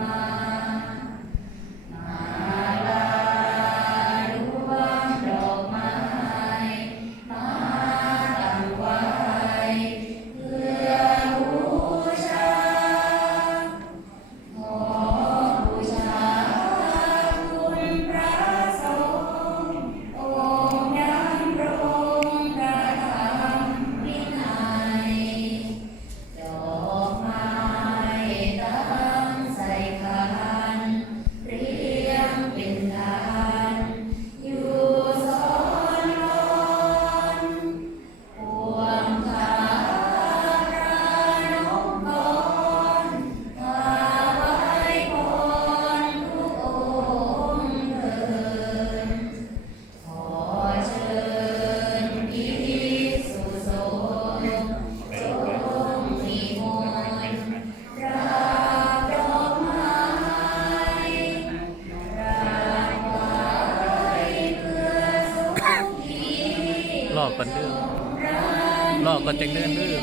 ม อกก่อนเด้อลอกก่อนจังเดินเด้อ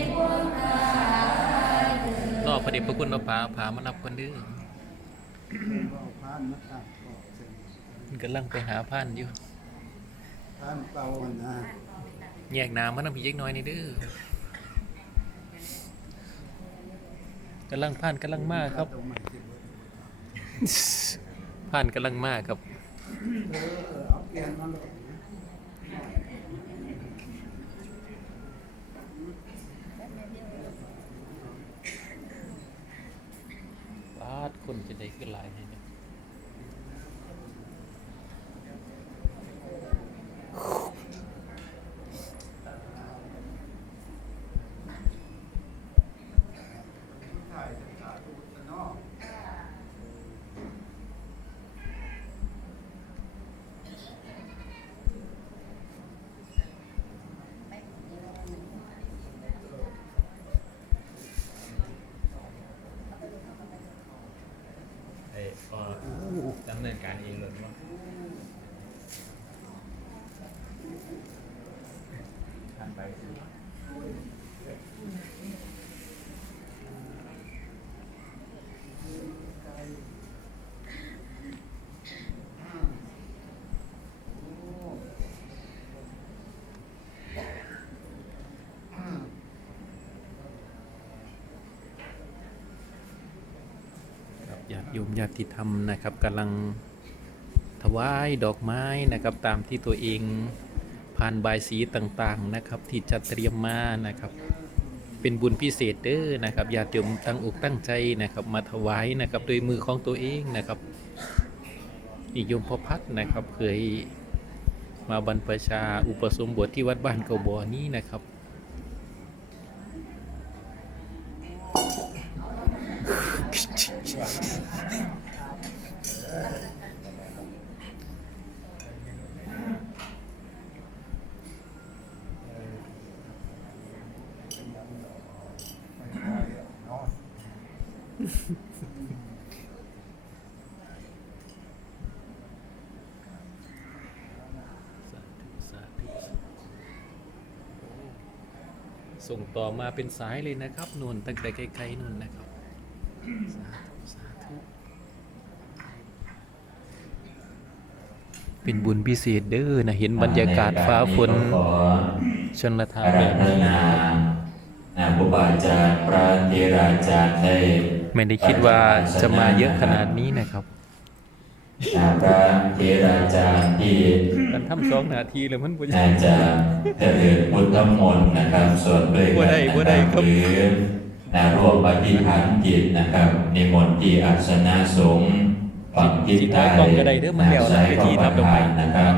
ลอกพระเดชพระคุณเอาผาผามานับก่อนเด้อเอาพานมาตั้งกำลังไปหาผ่านอยู่พานเป่านะแยกน้ำมันน้ำพีเล็กน้อยนี่เด้อกำลังผ่านกำลังมากครับตรงไหนที่ผ่านกำลังมาครับ เออเออเอาเปลี่ยนมาเลยนะ ปาดคนจะได้ ขึ้นหลายให้เนี่ย ดำเนินเองเลยว่าทานไปญาติโยมญาติธรรมนะครับกำลัง ถวายดอกไม้นะครับตามที่ตัวเองผ่านบายสีต่างๆนะครับที่จัดเตรียมมานะครับ เป็นบุญพิเศษเด้อนะครับญาติโยมตั้งอกตั้งใจนะครับ มาถวายนะครับโดยมือของตัวเองนะครับนิยมพอพัดนะครับเคยมาบรรพชาอุปสมบทที่วัดบ้านเกาบอนี้นะครับ สาธุสาธุส่งต่อมาเป็นสายเลยนะครับนุ่นตั้งแต่ไกลๆนุ่นนะครับสาธุสาธุเป็นบุญพิเศษเด้อนะเห็นบรรยากาศฟ้าฝนขอชนละทาอาแบราบธนี้ นา อาบุบาจารย์พระเทราจารย์ได้ไม่ได้คิดว่าจะมาเยอะขนาดนี้นะครับอาพระเทราจารย์ที่กันทำสองนาทีเลยมันบ่น่าจะเจริญพุทธมนต์นะครับส่วนด้วยบ่กันได้นะบ่คได้รับครับหรือนาร่วมปฏิฐานจิตนะครับนิมนต์ที่อาสนะสงฆ์ฝั่งทิศใต้สิถ่ายกล้องก็ได้เด้อมันแล้วนะซ้ายเวทีรับดอกไม้นะครับ